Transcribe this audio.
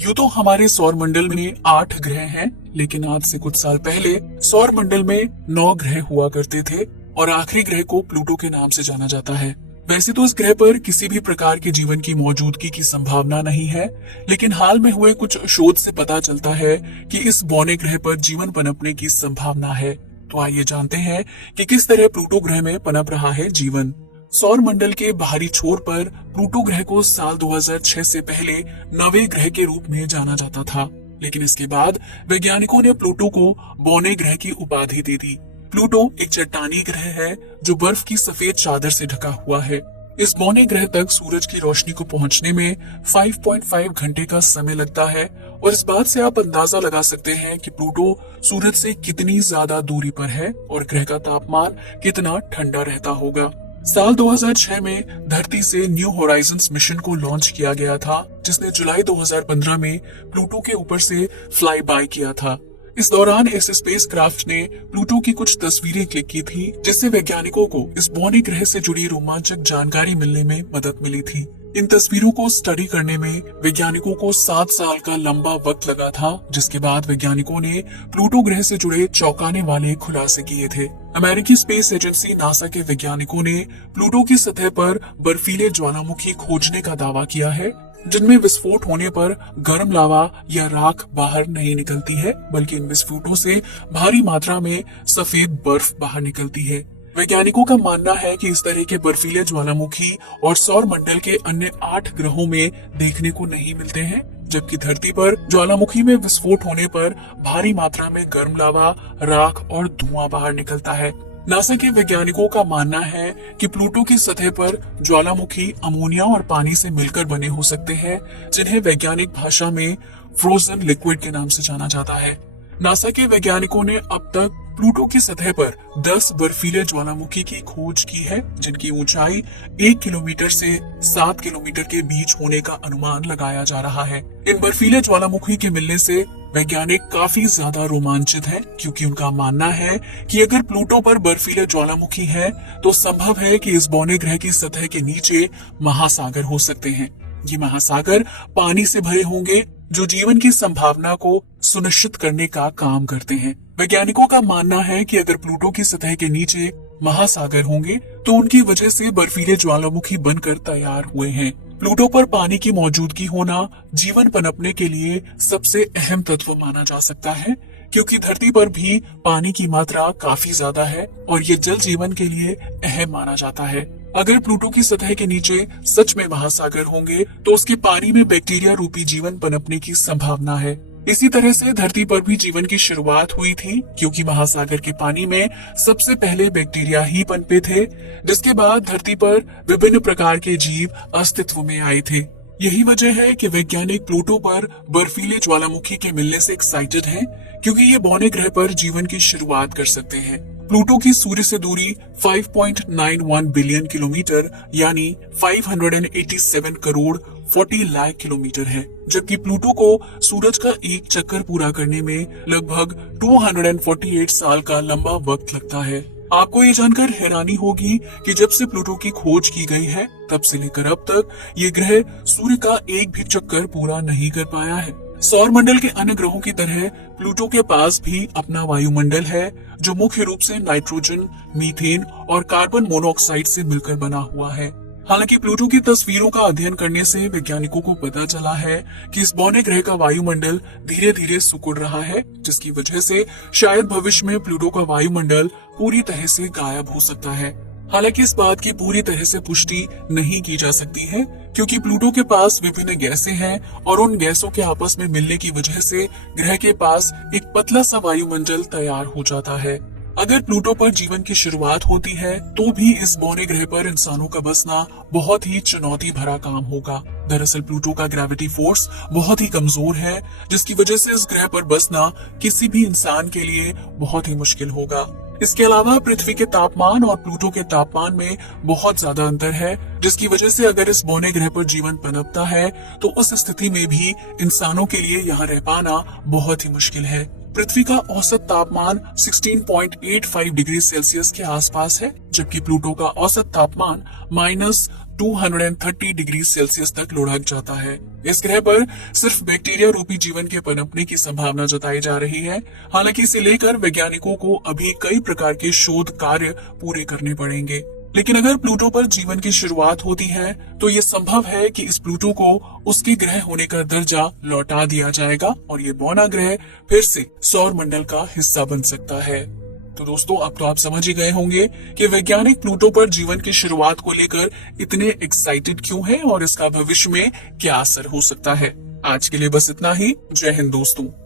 यूं तो हमारे सौर मंडल में 8 ग्रह हैं, लेकिन आज से कुछ साल पहले सौर मंडल में 9 ग्रह हुआ करते थे और आखिरी ग्रह को प्लूटो के नाम से जाना जाता है। वैसे तो इस ग्रह पर किसी भी प्रकार के जीवन की मौजूदगी की संभावना नहीं है, लेकिन हाल में हुए कुछ शोध से पता चलता है कि इस बौने ग्रह पर जीवन पनपने की संभावना है। तो आइए जानते हैं कि किस तरह प्लूटो ग्रह में पनप रहा है जीवन। सौर मंडल के बाहरी छोर पर प्लूटो ग्रह को साल 2006 से पहले नवे ग्रह के रूप में जाना जाता था, लेकिन इसके बाद वैज्ञानिकों ने प्लूटो को बौने ग्रह की उपाधि दे दी। प्लूटो एक चट्टानी ग्रह है जो बर्फ की सफेद चादर से ढका हुआ है। इस बौने ग्रह तक सूरज की रोशनी को पहुंचने में 5.5 घंटे का समय लगता है और इस बात से आप अंदाजा लगा सकते हैं कि प्लूटो सूरज से कितनी ज्यादा दूरी पर है और ग्रह का तापमान कितना ठंडा रहता होगा। साल 2006 में धरती से न्यू होराइजन्स मिशन को लॉन्च किया गया था, जिसने जुलाई 2015 में प्लूटो के ऊपर से फ्लाई बाय किया था। इस दौरान इस स्पेसक्राफ्ट ने प्लूटो की कुछ तस्वीरें क्लिक की थी, जिससे वैज्ञानिकों को इस बौने ग्रह से जुड़ी रोमांचक जानकारी मिलने में मदद मिली थी। इन तस्वीरों को स्टडी करने में वैज्ञानिकों को 7 साल का लंबा वक्त लगा था, जिसके बाद वैज्ञानिकों ने प्लूटो ग्रह से जुड़े चौंकाने वाले खुलासे किए थे। अमेरिकी स्पेस एजेंसी नासा के वैज्ञानिकों ने प्लूटो की सतह पर बर्फीले ज्वालामुखी खोजने का दावा किया है, जिनमें विस्फोट होने पर गर्म लावा या राख बाहर नहीं निकलती है, बल्कि इन विस्फोटों से भारी मात्रा में सफेद बर्फ बाहर निकलती है। वैज्ञानिकों का मानना है कि इस तरह के बर्फीले ज्वालामुखी और सौर मंडल के अन्य 8 ग्रहों में देखने को नहीं मिलते हैं, जबकि धरती पर ज्वालामुखी में विस्फोट होने पर भारी मात्रा में गर्म लावा, राख और धुआं बाहर निकलता है। नासा के वैज्ञानिकों का मानना है कि प्लूटो की सतह पर ज्वालामुखी अमोनिया और पानी से मिलकर बने हो सकते हैं, जिन्हें वैज्ञानिक भाषा में फ्रोजन लिक्विड के नाम से जाना जाता है। नासा के वैज्ञानिकों ने अब तक प्लूटो की सतह पर 10 बर्फीले ज्वालामुखी की खोज की है, जिनकी ऊंचाई 1 किलोमीटर से 7 किलोमीटर के बीच होने का अनुमान लगाया जा रहा है। इन बर्फीले ज्वालामुखी के मिलने से वैज्ञानिक काफी ज्यादा रोमांचित हैं, क्योंकि उनका मानना है कि अगर प्लूटो पर बर्फीले ज्वालामुखी है तो संभव है कि इस बौने ग्रह की सतह के नीचे महासागर हो सकते हैं। ये महासागर पानी से भरे होंगे, जो जीवन की संभावना को सुनिश्चित करने का काम करते हैं। वैज्ञानिकों का मानना है कि अगर प्लूटो की सतह के नीचे महासागर होंगे तो उनकी वजह से बर्फीले ज्वालामुखी बनकर तैयार हुए हैं। प्लूटो पर पानी की मौजूदगी होना जीवन पनपने के लिए सबसे अहम तत्व माना जा सकता है, क्योंकि धरती पर भी पानी की मात्रा काफी ज्यादा है और ये जल जीवन के लिए अहम माना जाता है। अगर प्लूटो की सतह के नीचे सच में महासागर होंगे तो उसके पानी में बैक्टीरिया रूपी जीवन पनपने की संभावना है। इसी तरह से धरती पर भी जीवन की शुरुआत हुई थी, क्योंकि महासागर के पानी में सबसे पहले बैक्टीरिया ही पनपे थे, जिसके बाद धरती पर विभिन्न प्रकार के जीव अस्तित्व में आए थे। यही वजह है कि वैज्ञानिक प्लूटो पर बर्फीले ज्वालामुखी के मिलने से एक्साइटेड हैं, क्योंकि ये बौने ग्रह पर जीवन की शुरुआत कर सकते हैं। प्लूटो की सूर्य से दूरी 5.91 बिलियन किलोमीटर यानी 587 करोड़ 40 लाख किलोमीटर है, जबकि प्लूटो को सूरज का एक चक्कर पूरा करने में लगभग 248 साल का लंबा वक्त लगता है। आपको ये जानकर हैरानी होगी कि जब से प्लूटो की खोज की गई है, तब से लेकर अब तक ये ग्रह सूर्य का एक भी चक्कर पूरा नहीं कर पाया है। सौर मंडल के अन्य ग्रहों की तरह प्लूटो के पास भी अपना वायुमंडल है, जो मुख्य रूप से नाइट्रोजन, मीथेन और कार्बन मोनोऑक्साइड से मिलकर बना हुआ है। हालांकि प्लूटो की तस्वीरों का अध्ययन करने से वैज्ञानिकों को पता चला है कि इस बौने ग्रह का वायुमंडल धीरे धीरे सिकुड़ रहा है, जिसकी वजह से शायद भविष्य में प्लूटो का वायुमंडल पूरी तरह से गायब हो सकता है। हालांकि इस बात की पूरी तरह से पुष्टि नहीं की जा सकती है, क्योंकि प्लूटो के पास विभिन्न गैसें हैं और उन गैसों के आपस में मिलने की वजह से ग्रह के पास एक पतला सा वायुमंडल तैयार हो जाता है। अगर प्लूटो पर जीवन की शुरुआत होती है तो भी इस बौने ग्रह पर इंसानों का बसना बहुत ही चुनौती भरा काम होगा। दरअसल प्लूटो का ग्रेविटी फोर्स बहुत ही कमजोर है, जिसकी वजह से इस ग्रह पर बसना किसी भी इंसान के लिए बहुत ही मुश्किल होगा। इसके अलावा पृथ्वी के तापमान और प्लूटो के तापमान में बहुत ज्यादा अंतर है, जिसकी वजह से अगर इस बौने ग्रह पर जीवन पनपता है तो उस स्थिति में भी इंसानों के लिए यहाँ रह पाना बहुत ही मुश्किल है। पृथ्वी का औसत तापमान 16.85 डिग्री सेल्सियस के आसपास है, जबकि प्लूटो का औसत तापमान 230 डिग्री सेल्सियस तक लुढ़क जाता है। इस ग्रह पर सिर्फ बैक्टीरिया रूपी जीवन के पनपने की संभावना जताई जा रही है। हालांकि इसे लेकर वैज्ञानिकों को अभी कई प्रकार के शोध कार्य पूरे करने पड़ेंगे। लेकिन अगर प्लूटो पर जीवन की शुरुआत होती है तो ये संभव है कि इस प्लूटो को उसके ग्रह होने का दर्जा लौटा दिया जाएगा और ये बौना ग्रह फिर से सौर मंडल का हिस्सा बन सकता है। तो दोस्तों, अब तो आप समझ ही गए होंगे कि वैज्ञानिक प्लूटो पर जीवन की शुरुआत को लेकर इतने एक्साइटेड क्यों हैं और इसका भविष्य में क्या असर हो सकता है। आज के लिए बस इतना ही। जय हिंद दोस्तों।